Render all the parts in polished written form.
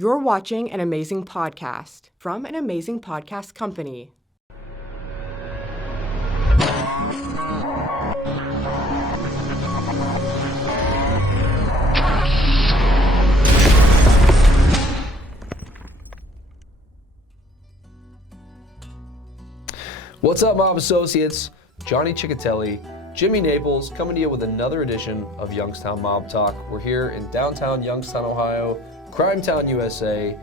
You're watching an amazing podcast from an amazing podcast company. What's up, Mob Associates? Johnny Ciccatelli, Jimmy Naples, coming to you with another edition of Youngstown Mob Talk. We're here in downtown Youngstown, Ohio, Crime Town, USA.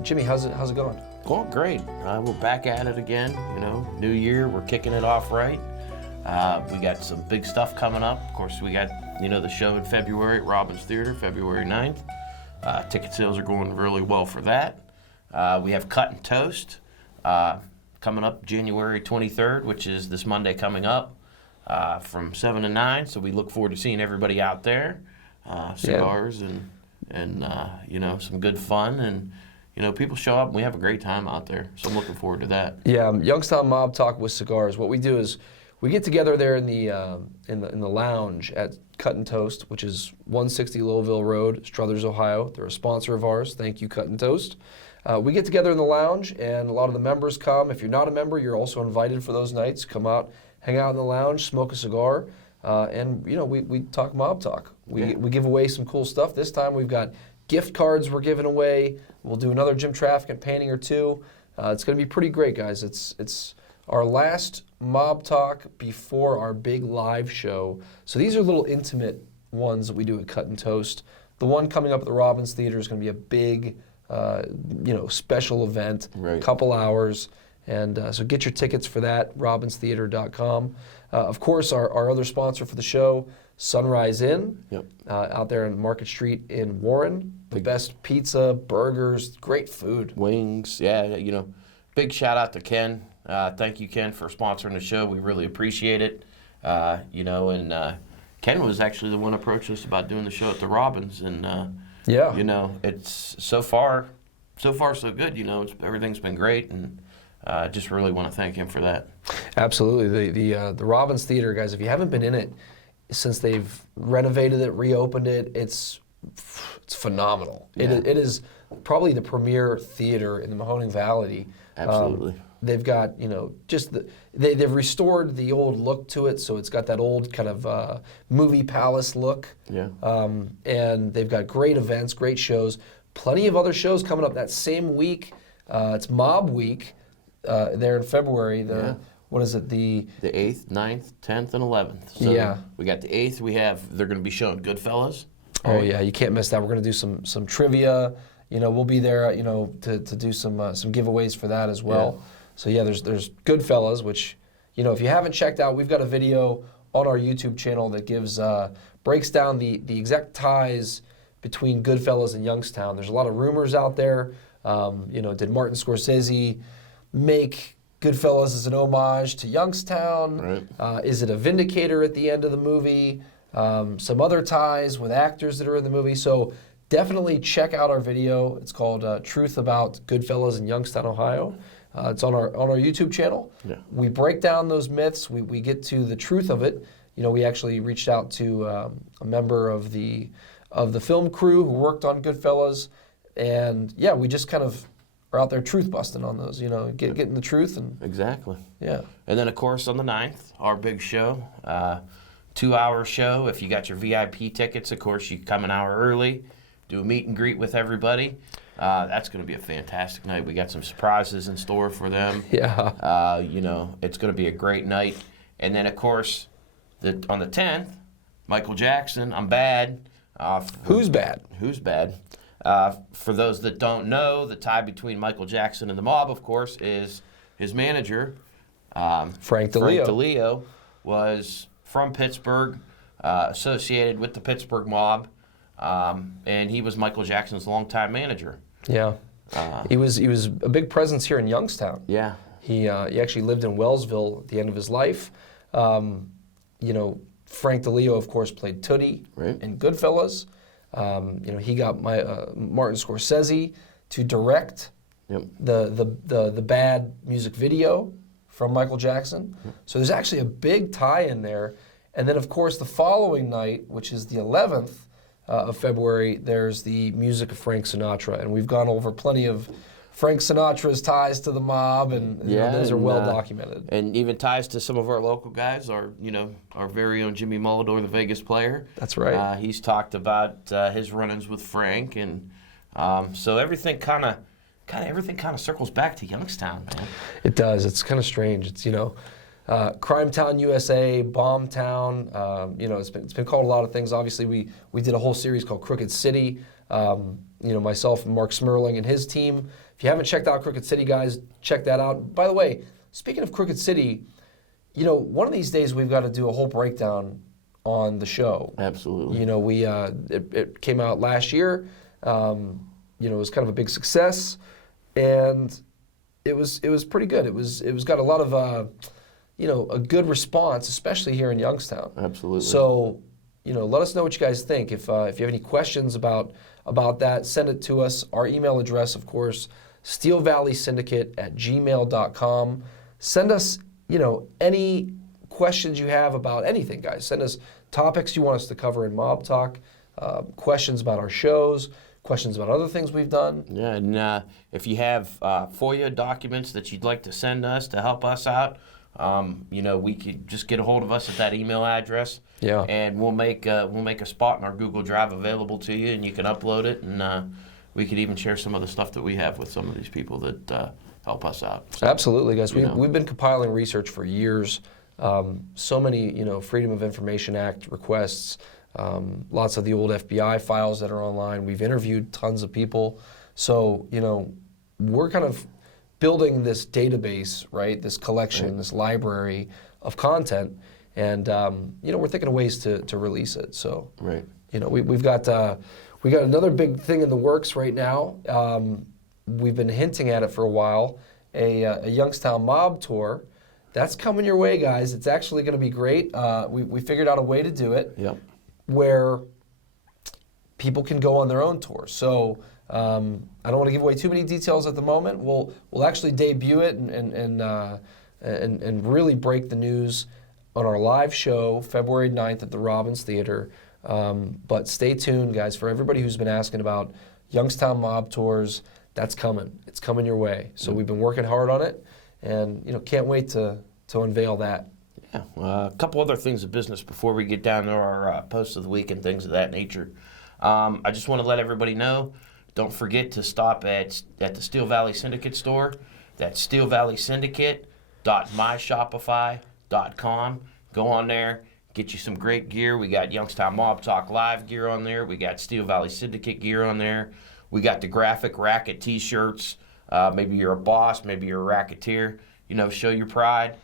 Jimmy, how's it going? Going great. We're back at it again. You know, new year, we're kicking it off right. We got some big stuff coming up. Of course, we got, the show in February at Robbins Theater, February 9th. Ticket sales are going really well for that. We have Cut and Toast coming up January 23rd, which is this Monday coming up from 7 to 9. So we look forward to seeing everybody out there. Cigars and some good fun. And, people show up and we have a great time out there. So I'm looking forward to that. Yeah, Youngstown Mob Talk with cigars. What we do is we get together there in the lounge at Cut and Toast, which is 160 Lowville Road, Struthers, Ohio. They're a sponsor of ours. Thank you, Cut and Toast. We get together in the lounge, and a lot of the members come. If you're not a member, you're also invited for those nights. Come out, hang out in the lounge, smoke a cigar, and we talk mob talk. We give away some cool stuff. This time we've got gift cards we're giving away. We'll do another Jim Trafficant painting or two. It's going to be pretty great, guys. It's our last mob talk before our big live show. So these are little intimate ones that we do at Cut and Toast. The one coming up at the Robbins Theater is going to be a big special event, right. Couple hours, and so get your tickets for that, robbinstheater.com. Of course, our other sponsor for the show, Sunrise Inn, out there on Market Street in Warren. The best pizza, burgers, great food. Wings, big shout out to Ken. Thank you, Ken, for sponsoring the show. We really appreciate it. Ken was actually the one who approached us about doing the show at the Robbins, and it's so far so good. Everything's been great, and I just really want to thank him for that. Absolutely. The Robbins Theater, guys, if you haven't been in it since they've renovated it, reopened it, it's phenomenal. Yeah. It is probably the premier theater in the Mahoning Valley. Absolutely. They've got, they've restored the old look to it, so it's got that old kind of movie palace look. Yeah. And they've got great events, great shows, plenty of other shows coming up that same week. It's Mob Week there in February. What is it? The 8th, 9th, 10th, and 11th. So we got the 8th. They're going to be showing Goodfellas. Oh yeah, you can't miss that. We're going to do some trivia. We'll be there. To do some giveaways for that as well. Yeah. So yeah, there's Goodfellas, which if you haven't checked out, we've got a video on our YouTube channel that breaks down the exact ties between Goodfellas and Youngstown. There's a lot of rumors out there. Did Martin Scorsese make Goodfellas as an homage to Youngstown? Right. Is it a vindicator at the end of the movie? Some other ties with actors that are in the movie. So definitely check out our video. It's called Truth About Goodfellas in Youngstown, Ohio. It's on our YouTube channel. Yeah. We break down those myths. We get to the truth of it. We actually reached out to a member of the film crew who worked on Goodfellas, and we just kind of are out there truth busting on those. Getting the truth and exactly. Yeah. And then of course on the 9th, our big show, 2-hour show. If you got your VIP tickets, of course you come an hour early, do a meet and greet with everybody. That's going to be a fantastic night. We got some surprises in store for them. Yeah. It's going to be a great night. And then, of course, on the 10th, Michael Jackson, I'm Bad. Who's Bad? Who's Bad? For those that don't know, the tie between Michael Jackson and the mob, of course, is his manager. Frank DeLeo. Frank DeLeo was from Pittsburgh, associated with the Pittsburgh mob. And he was Michael Jackson's longtime manager. Yeah, he was a big presence here in Youngstown. Yeah, he actually lived in Wellsville at the end of his life. Frank DeLeo, of course, played Tootie in Goodfellas. He got Martin Scorsese to direct the Bad music video from Michael Jackson. So there's actually a big tie in there. And then, of course, the following night, which is the 11th, of February, there's the music of Frank Sinatra. And we've gone over plenty of Frank Sinatra's ties to the mob, and those are well documented. And even ties to some of our local guys, our very own Jimmy Mulador, the Vegas player. That's right. He's talked about his run-ins with Frank, and so everything kind of circles back to Youngstown, man. It does. It's kind of strange. It's Crime Town USA, Bomb Town. It's been called a lot of things. Obviously, we did a whole series called Crooked City. Myself and Mark Smerling and his team. If you haven't checked out Crooked City, guys, check that out. By the way, speaking of Crooked City, one of these days we've got to do a whole breakdown on the show. Absolutely. It came out last year. It was kind of a big success, and it was pretty good. It was got a lot of a good response, especially here in Youngstown. Absolutely. So, let us know what you guys think. If you have any questions about that, send it to us. Our email address, of course, steelvalleysyndicate@gmail.com. Send us, any questions you have about anything, guys. Send us topics you want us to cover in Mob Talk, questions about our shows, questions about other things we've done. Yeah, and if you have FOIA documents that you'd like to send us to help us out, we could just get a hold of us at that email address. Yeah. And we'll make a spot in our Google Drive available to you, and you can upload it, and we could even share some of the stuff that we have with some of these people that help us out. So, absolutely, guys. We've been compiling research for years. So many, Freedom of Information Act requests. Lots of the old FBI files that are online. We've interviewed tons of people. So, we're kind of building this database, right? This collection, this library of content, and we're thinking of ways to release it. So, right. We've got another big thing in the works right now. We've been hinting at it for a while. A Youngstown Mob tour. That's coming your way, guys. It's actually going to be great. We figured out a way to do it. Yep. Where people can go on their own tour. So I don't want to give away too many details at the moment. We'll actually debut it and really break the news on our live show February 9th at the Robbins Theater. But stay tuned, guys. For everybody who's been asking about Youngstown Mob tours, that's coming. It's coming your way. So we've been working hard on it, and can't wait to unveil that. Yeah, a couple other things of business before we get down to our posts of the week and things of that nature. I just want to let everybody know, don't forget to stop at the Steel Valley Syndicate store. That's steelvalleysyndicate.myshopify.com. Go on there, get you some great gear. We got Youngstown Mob Talk Live gear on there. We got Steel Valley Syndicate gear on there. We got the graphic racket T-shirts. Maybe you're a boss, maybe you're a racketeer. Show your pride.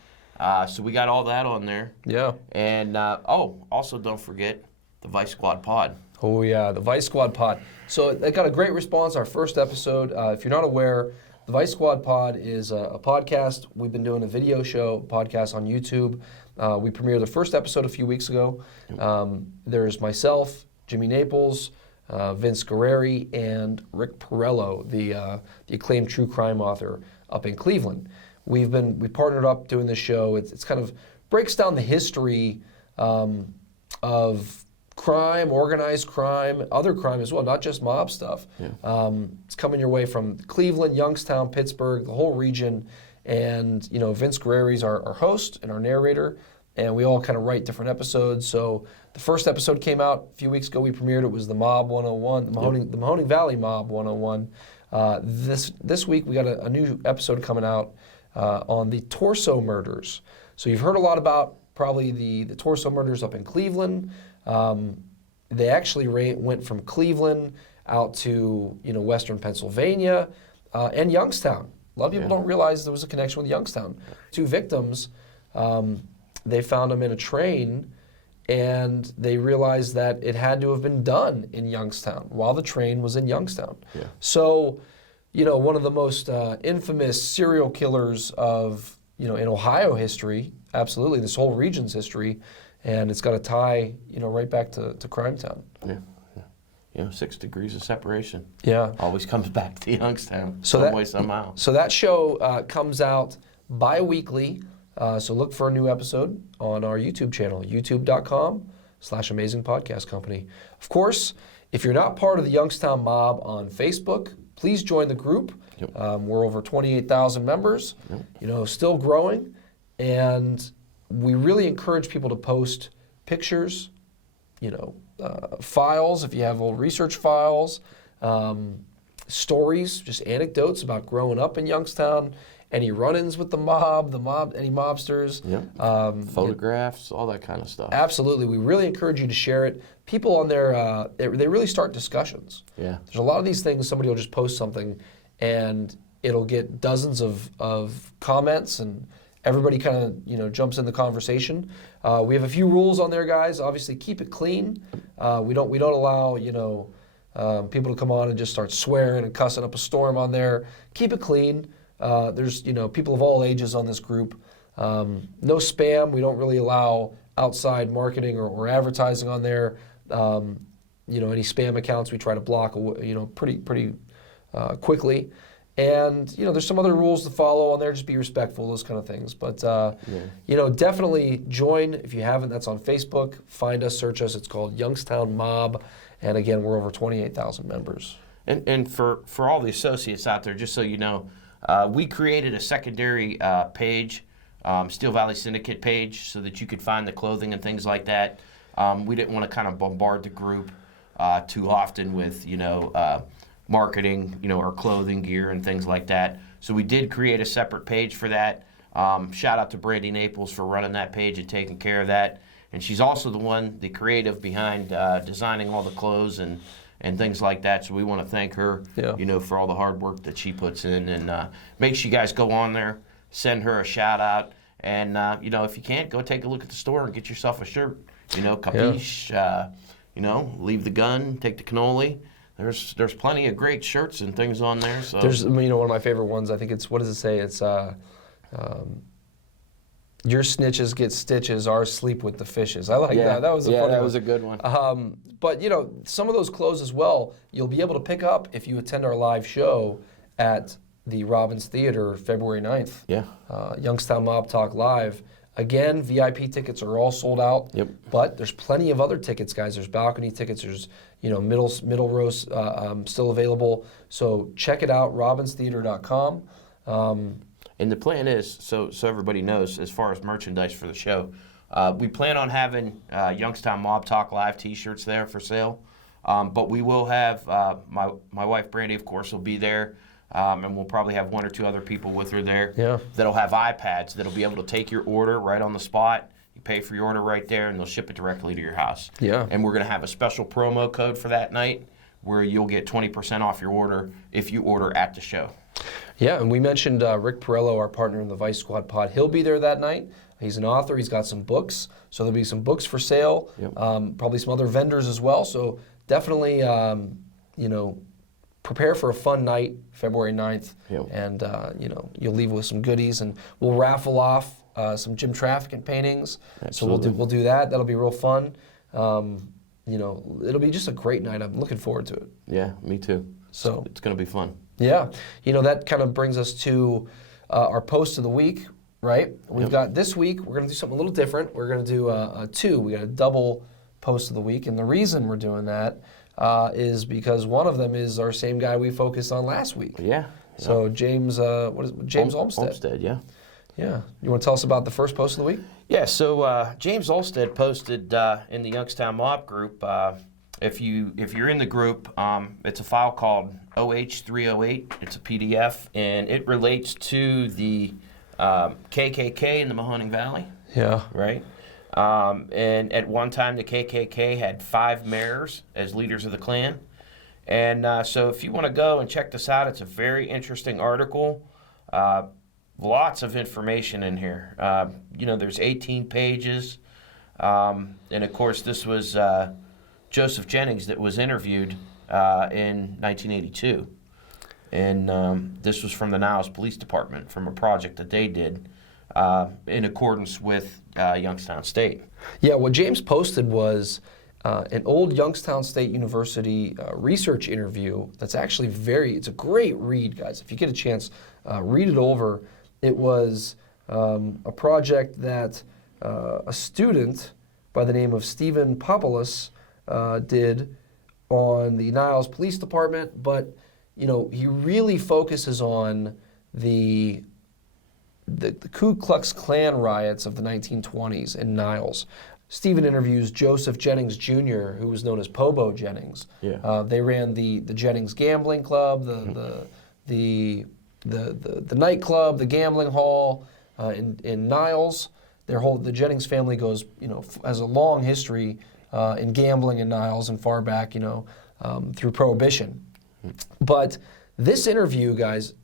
So we got all that on there. Yeah. And, also don't forget the Vice Squad Pod. Oh, yeah, the Vice Squad Pod. So it got a great response, our first episode. If you're not aware, the Vice Squad Pod is a podcast. We've been doing a video show podcast on YouTube. We premiered the first episode a few weeks ago. There's myself, Jimmy Naples, Vince Guerreri, and Rick Perello, the acclaimed true crime author up in Cleveland. We partnered up doing this show. It's kind of breaks down the history of crime, organized crime, other crime as well, not just mob stuff. Yeah. It's coming your way from Cleveland, Youngstown, Pittsburgh, the whole region. And Vince Guerreri's our host and our narrator, and we all kind of write different episodes. So the first episode came out a few weeks ago. We premiered it. Was the Mob 101, the Mahoning Valley Mob 101. This week we got a new episode coming out on the Torso murders. So you've heard a lot about probably the Torso murders up in Cleveland. They actually went from Cleveland out to western Pennsylvania and Youngstown. A lot of people don't realize there was a connection with Youngstown. Two victims, they found them in a train, and they realized that it had to have been done in Youngstown while the train was in Youngstown. Yeah. So, one of the most infamous serial killers of in Ohio history, absolutely, this whole region's history, and it's got a tie right back to Crime Town. Yeah. 6 degrees of separation. Yeah. Always comes back to Youngstown some way, somehow. So that show comes out bi-weekly. So look for a new episode on our YouTube channel, youtube.com/Steel youngstown.com/Amazing Podcast Company. Of course, if you're not part of the Youngstown Mob on Facebook, please join the group. Yep. We're over 28,000 members, still growing. And we really encourage people to post pictures, files, if you have old research files, stories, just anecdotes about growing up in Youngstown, any run-ins with the mob, any mobsters. Yep. Photographs, all that kind of stuff. Absolutely. We really encourage you to share it. People on there, they really start discussions. Yeah. There's a lot of these things, somebody will just post something and it'll get dozens of comments, and everybody kind of jumps in the conversation. We have a few rules on there, guys. Obviously, keep it clean. We don't allow people to come on and just start swearing and cussing up a storm on there. Keep it clean. There's people of all ages on this group. No spam. We don't really allow outside marketing or advertising on there. Any spam accounts we try to block pretty quickly. And there's some other rules to follow on there. Just be respectful, those kind of things. But definitely join if you haven't. That's on Facebook. Find us, search us. It's called Youngstown Mob, and again, we're over 28,000 members. And for all the associates out there, just so you know, we created a secondary page, Steel Valley Syndicate page, so that you could find the clothing and things like that. We didn't want to kind of bombard the group too often with marketing, our clothing gear and things like that. So we did create a separate page for that. Shout out to Brandy Naples for running that page and taking care of that. And she's also the creative behind designing all the clothes and things like that. So we want to thank her, for all the hard work that she puts in. And make sure you guys go on there, send her a shout out. And, if you can't, go take a look at the store and get yourself a shirt. Capiche, leave the gun, take the cannoli. There's plenty of great shirts and things on there. So there's one of my favorite ones. I think it's, what does it say? It's your snitches get stitches, ours sleep with the fishes. I like that. That was a funny that one. was a good one. But some of those clothes as well, you'll be able to pick up if you attend our live show at the Robbins Theater February 9th. Yeah. Youngstown Mob Talk Live. Again, VIP tickets are all sold out. Yep. But there's plenty of other tickets, guys. There's balcony tickets. There's middle rows still available. So check it out, robbinstheater.com. And the plan is, so everybody knows, as far as merchandise for the show, we plan on having Youngstown Mob Talk Live T-shirts there for sale. But we will have my wife Brandy, of course, will be there. And we'll probably have one or two other people with her there that'll have iPads that'll be able to take your order right on the spot. You pay for your order right there, and they'll ship it directly to your house. Yeah. And we're going to have a special promo code for that night where you'll get 20% off your order if you order at the show. Yeah, and we mentioned Rick Perello, our partner in the Vice Squad pod. He'll be there that night. He's an author. He's got some books. So there'll be some books for sale, probably some other vendors as well. So definitely, prepare for a fun night, February 9th, and you'll leave with some goodies, and we'll raffle off some Jim Trafficant paintings. Absolutely. So we'll do that. That'll be real fun. It'll be just a great night. I'm looking forward to it. Yeah, me too. So it's going to be fun. Yeah, that kind of brings us to our post of the week, right? We've got this week. We're going to do something a little different. We're going to do two. We got a double post of the week, and the reason we're doing that is because one of them is our same guy we focused on last week. Yeah. So James, James Olmstead. Olmstead, yeah. Yeah. You want to tell us about the first post of the week? Yeah. So James Olmstead posted in the Youngstown Mob group. If you're in the group, it's a file called OH308. It's a PDF, and it relates to the KKK in the Mahoning Valley. Yeah. Right. And at one time, the KKK had 5 mayors as leaders of the Klan. And so if you want to go and check this out, it's a very interesting article. Lots of information in here. There's 18 pages. And, of course, this was Joseph Jennings that was interviewed in 1982. And this was from the Niles Police Department, from a project that they did in accordance with Youngstown State. Yeah, what James posted was an old Youngstown State University research interview that's actually it's a great read, guys. If you get a chance, read it over. It was a project that a student by the name of Stephen Popoulos did on the Niles Police Department, but he really focuses on the Ku Klux Klan riots of the 1920s in Niles. Stephen interviews Joseph Jennings Jr., who was known as Pobo Jennings. Yeah. They ran the Jennings Gambling Club, the nightclub, the gambling hall in Niles. The Jennings family goes, has a long history in gambling in Niles and far back, through Prohibition. But this interview, guys,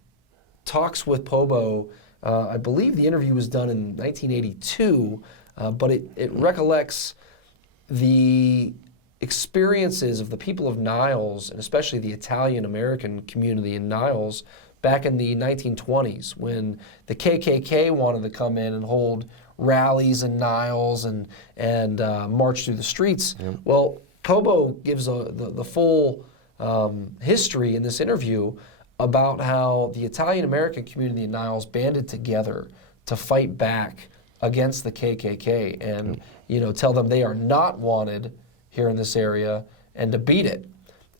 talks with Pobo. I believe the interview was done in 1982, but it recollects the experiences of the people of Niles, and especially the Italian American community in Niles, back in the 1920s when the KKK wanted to come in and hold rallies in Niles and march through the streets. Yep. Well, Pobo gives the full history in this interview about how the Italian American community in Niles banded together to fight back against the KKK and tell them they are not wanted here in this area and to beat it.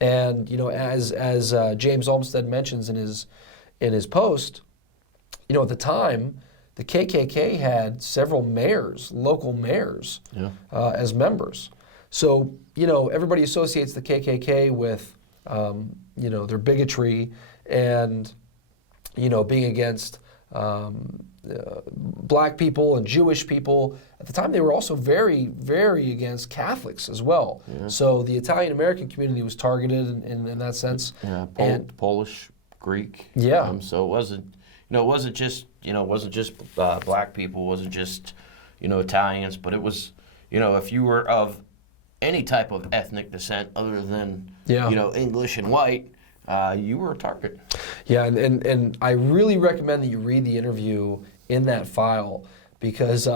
And as James Olmstead mentions in his post, at the time the KKK had several mayors, local mayors, as members. So everybody associates the KKK with their bigotry and being against black people and Jewish people. At the time, they were also very, very against Catholics as well. Yeah. So the Italian American community was targeted in that sense. Yeah, Polish, Greek. Yeah. So it wasn't just black people. It wasn't just Italians, but it was if you were of any type of ethnic descent other than English and white, you were a target. Yeah, and I really recommend that you read the interview in that file because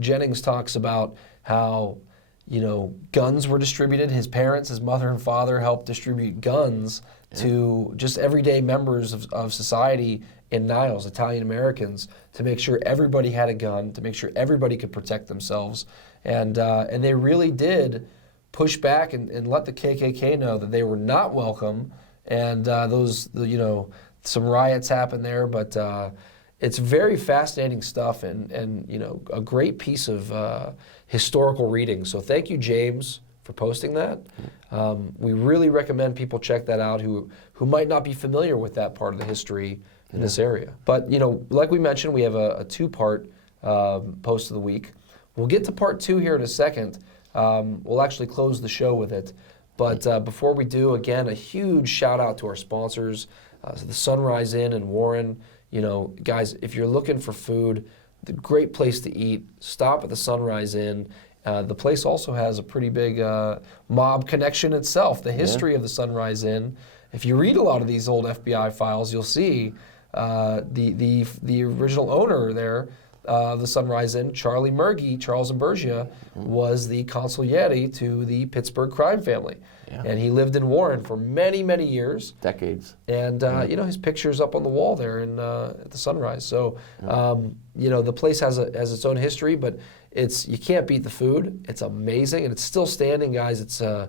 Jennings talks about how guns were distributed. His parents, his mother and father, helped distribute guns to just everyday members of society in Niles, Italian Americans, to make sure everybody had a gun, to make sure everybody could protect themselves, and they really did push back and let the KKK know that they were not welcome. And some riots happened there, but it's very fascinating stuff and a great piece of historical reading. So thank you, James, for posting that. We really recommend people check that out who might not be familiar with that part of the history in this area. But like we mentioned, we have a two-part post of the week. We'll get to part two here in a second. We'll actually close the show with it. But before we do, again, a huge shout out to our sponsors, the Sunrise Inn in Warren. Guys, if you're looking for food, the great place to eat, stop at the Sunrise Inn. The place also has a pretty big mob connection itself, the history of the Sunrise Inn. If you read a lot of these old FBI files, you'll see the original owner there, the Sunrise Inn, Charles Imburgia, was the consigliere to the Pittsburgh crime family. Yeah. And he lived in Warren for many, many years. Decades. And, his picture's up on the wall there at the Sunrise. So, the place has its own history, but you can't beat the food. It's amazing, and it's still standing, guys. It's, a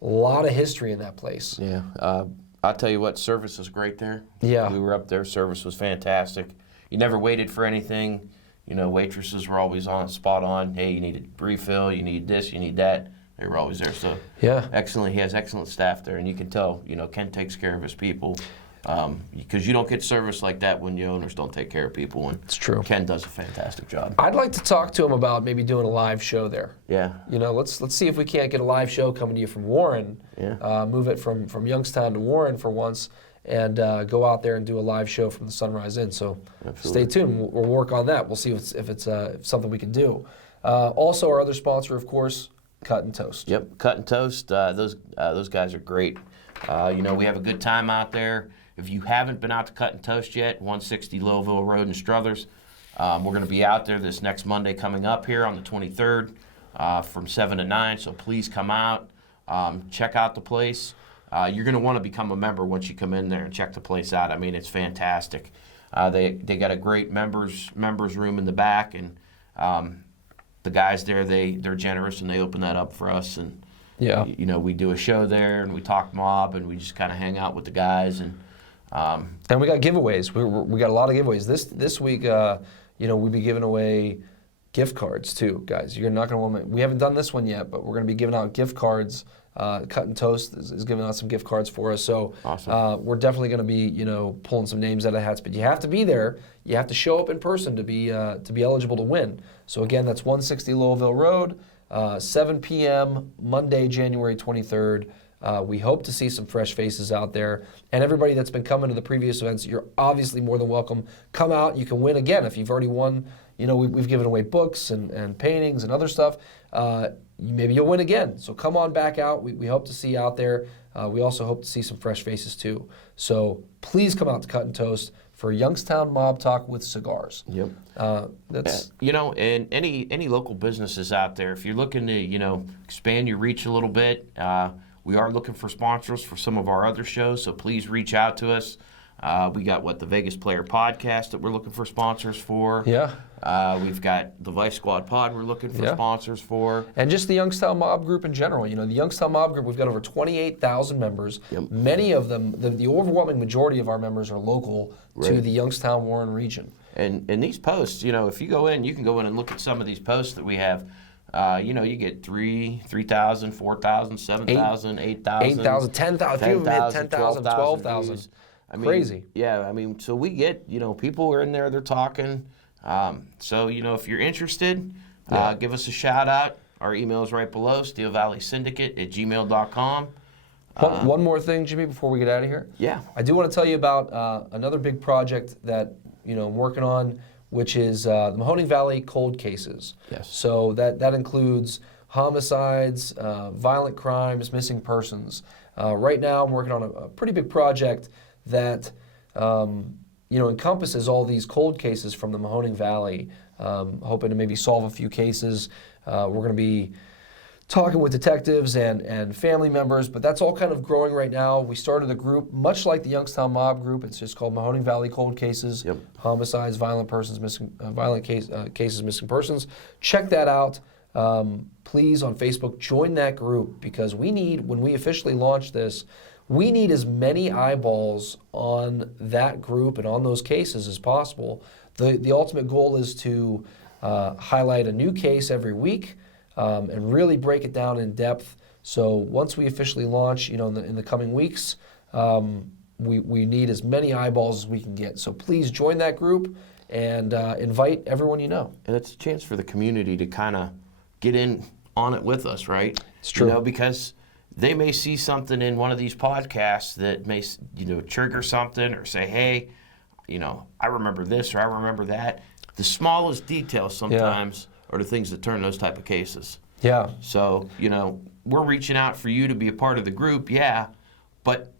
lot of history in that place. Yeah. I'll tell you what, service is great there. Yeah. We were up there. Service was fantastic. You never waited for anything. Waitresses were always spot on. Hey, you need a refill, you need this, you need that. They were always there. So excellent. He has excellent staff there, and you can tell, Ken takes care of his people. Because you don't get service like that when the owners don't take care of people. And it's true. Ken does a fantastic job. I'd like to talk to him about maybe doing a live show there. Yeah. Let's see if we can't get a live show coming to you from Warren. Yeah. Move it from Youngstown to Warren for once, and go out there and do a live show from the Sunrise Inn. So Stay tuned. We'll work on that. We'll see if it's something we can do. Also, our other sponsor, of course, Cut and Toast. Yep, Cut and Toast. Those guys are great. We have a good time out there. If you haven't been out to Cut and Toast yet, 160 Lowville Road in Struthers, we're going to be out there this next Monday coming up here on the 23rd from 7 to 9. So please come out, check out the place. You're going to want to become a member once you come in there and check the place out. I mean, it's fantastic. They got a great members room in the back, and the guys there, they're generous and they open that up for us. And Yeah. you know, we do a show there and we talk mob and we just kind of hang out with the guys. And we got giveaways. We got a lot of giveaways this week. We'll be giving away gift cards too, guys. You're not going to want. We haven't done this one yet, but we're going to be giving out gift cards. Cut and Toast is giving out some gift cards for us. So awesome. We're definitely going to be pulling some names out of hats. But you have to be there. You have to show up in person to be eligible to win. So again, that's 160 Lowellville Road, 7 p.m. Monday, January 23rd. We hope to see some fresh faces out there. And everybody that's been coming to the previous events, you're obviously more than welcome. Come out. You can win again if you've already won. We've given away books and paintings and other stuff. Maybe you'll win again. So come on back out. We hope to see you out there. We also hope to see some fresh faces too. So please come out to Cut and Toast for Youngstown Mob Talk with Cigars. Yep. That's and any local businesses out there, if you're looking to expand your reach a little bit, we are looking for sponsors for some of our other shows. So please reach out to us. We got the Vegas Player Podcast that we're looking for sponsors for. Yeah. We've got the Vice Squad Pod we're looking for sponsors for. And just the Youngstown Mob Group in general. The Youngstown Mob Group, we've got over 28,000 members. Yep. Many of them, the overwhelming majority of our members are local to the Youngstown Warren region. And these posts, if you go in, you can go in and look at some of these posts that we have. You get 3,000, 4,000, 7,000, 8,000. 8,000, 10,000, 10,000, 10,000, 12,000. Crazy. Yeah, so we get, people are in there, they're talking. So, if you're interested, give us a shout out. Our email is right below, steelvalleysyndicate@gmail.com. One more thing, Jimmy, before we get out of here. Yeah. I do want to tell you about another big project that, I'm working on, which is the Mahoning Valley Cold Cases. Yes. So that includes homicides, violent crimes, missing persons. Right now, I'm working on a pretty big project that encompasses all these cold cases from the Mahoning Valley. Hoping to maybe solve a few cases. We're going to be talking with detectives and family members, but that's all kind of growing right now. We started a group, much like the Youngstown Mob Group. It's just called Mahoning Valley Cold Cases. Yep. Homicides, violent persons, cases, missing persons. Check that out. Please, on Facebook, join that group, because when we officially launch this, we need as many eyeballs on that group and on those cases as possible. The ultimate goal is to highlight a new case every week and really break it down in depth. So once we officially launch, in the coming weeks, we need as many eyeballs as we can get. So please join that group and invite everyone you know. And it's a chance for the community to kind of get in on it with us, right? It's true. Because they may see something in one of these podcasts that may, trigger something, or say, hey, I remember this or I remember that. The smallest details sometimes are the things that turn those type of cases. Yeah. So, we're reaching out for you to be a part of the group, but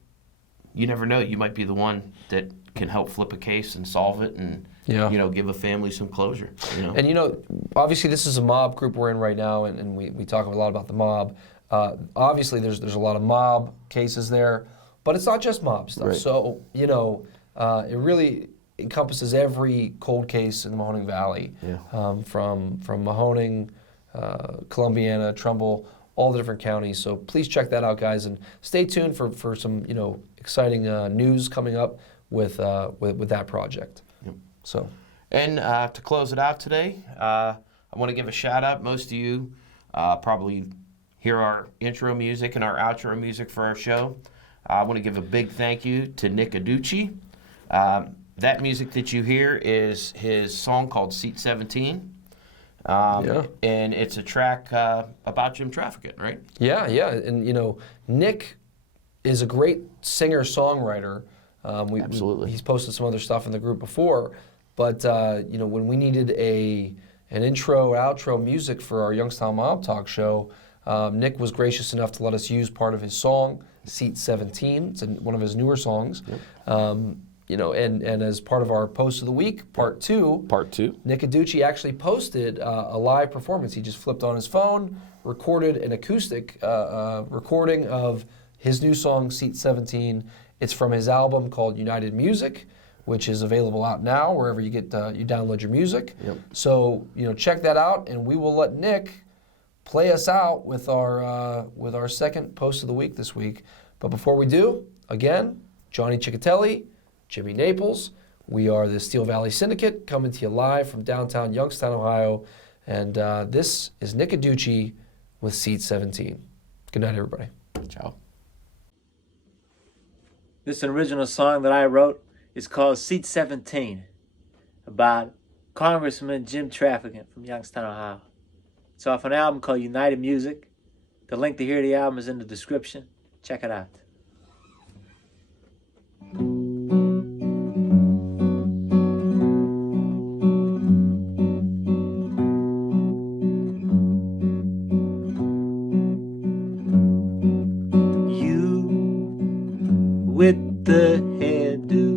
you never know. You might be the one that can help flip a case and solve it and, give a family some closure. And, obviously this is a mob group we're in right now, and we talk a lot about the mob. Obviously there's a lot of mob cases there, but it's not just mob stuff. Right. So, it really encompasses every cold case in the Mahoning Valley, from Mahoning, Columbiana, Trumbull, all the different counties. So please check that out, guys, and stay tuned for some exciting news coming up with that project. Yep. So, and to close it out today, I want to give a shout out. Most of you probably hear our intro music and our outro music for our show. I want to give a big thank you to Nick Adduci. That music that you hear is his song called Seat 17. And it's a track about Jim trafficking, right? Yeah. And, Nick is a great singer-songwriter. Absolutely. He's posted some other stuff in the group before. But, when we needed an intro, outro music for our Youngstown Mob Talk show, Nick was gracious enough to let us use part of his song, Seat 17. It's one of his newer songs. Yep. And as part of our post of the week, part two, Nick Adduci actually posted a live performance. He just flipped on his phone, recorded an acoustic recording of his new song, Seat 17. It's from his album called United Music. which is available out now wherever you get you download your music. Yep. So check that out, and we will let Nick play us out with our second post of the week this week. But before we do, again, Johnny Ciccatelli, Jimmy Naples. We are the Steel Valley Syndicate coming to you live from downtown Youngstown, Ohio. And this is Nick Adduci with Seat 17. Good night, everybody. Ciao. This is an original song that I wrote. It's called Seat 17, about Congressman Jim Trafficant from Youngstown, Ohio. It's off an album called United Music. The link to hear the album is in the description. Check it out. With the hairdo,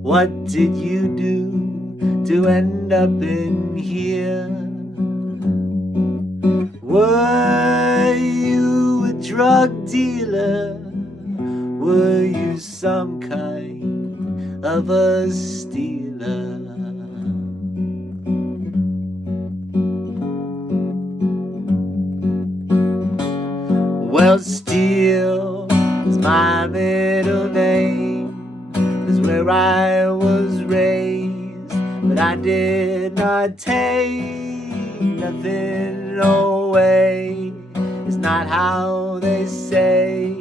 what did you do to end up in here? Were you a drug dealer? Were you some kind of a stealer? Well, Steele is my middle name, is where I was raised, but I did not take nothing away. It's not how they say,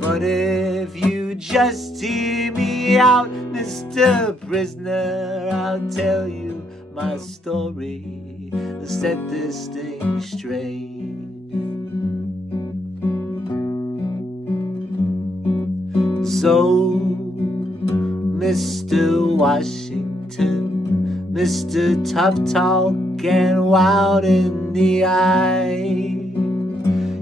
but if you just hear me out, Mr. Prisoner, I'll tell you my story to set this thing straight. So, Mr. Washington, Mr. Tough Talk and wild in the eye,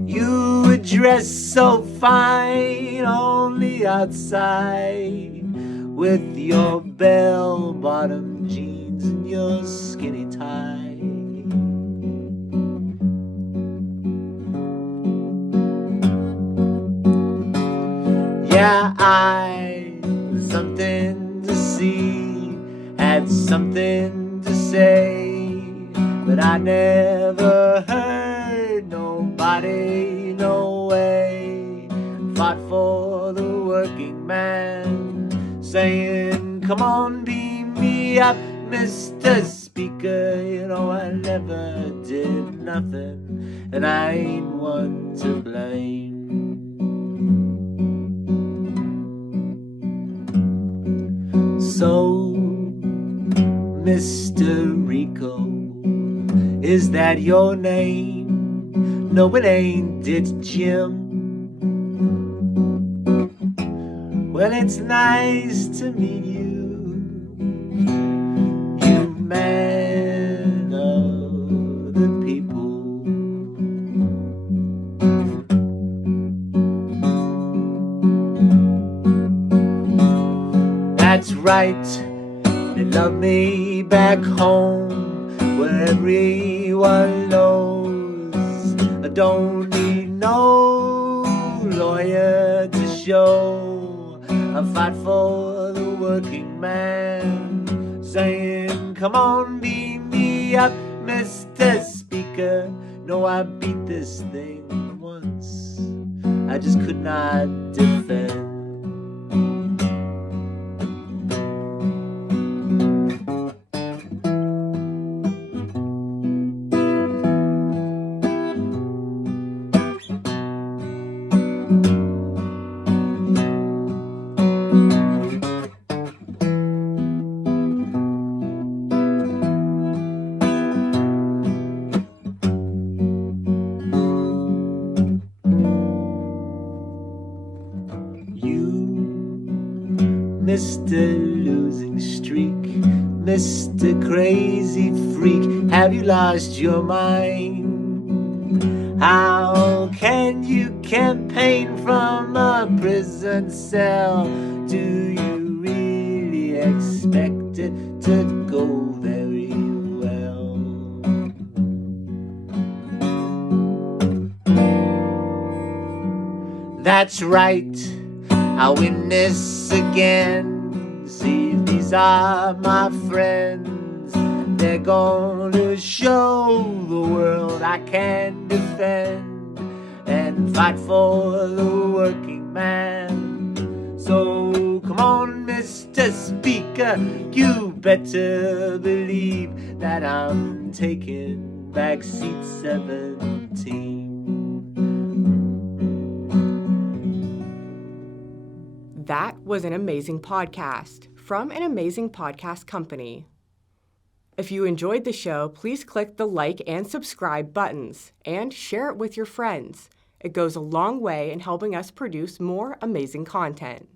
you were dressed so fine on the outside, with your bell-bottom jeans and your skinny tie. Yeah, I was something to see, had something to say, but I never heard nobody, no way, fought for the working man, saying, come on, beam me up, Mr. Speaker. You know I never did nothing, and I ain't one to blame. So, Mr. Rico, is that your name? No, it ain't, it's Jim. Well, it's nice to meet you, you man of the people. That's right, they love me back home, where everyone knows I don't need no lawyer to show I fight for the working man, saying, come on, beam me up, Mr. Speaker. No, I beat this thing once, I just could not defend. Mr. Losing Streak, Mr. Crazy Freak, have you lost your mind? How can you campaign from a prison cell? Do you really expect it to go very well? That's right, I'll win this again. See are my friends. They're gonna show the world I can defend and fight for the working man. So come on, Mr. Speaker, you better believe that I'm taking back seat 17. That was an amazing podcast from an amazing podcast company. If you enjoyed the show, please click the like and subscribe buttons and share it with your friends. It goes a long way in helping us produce more amazing content.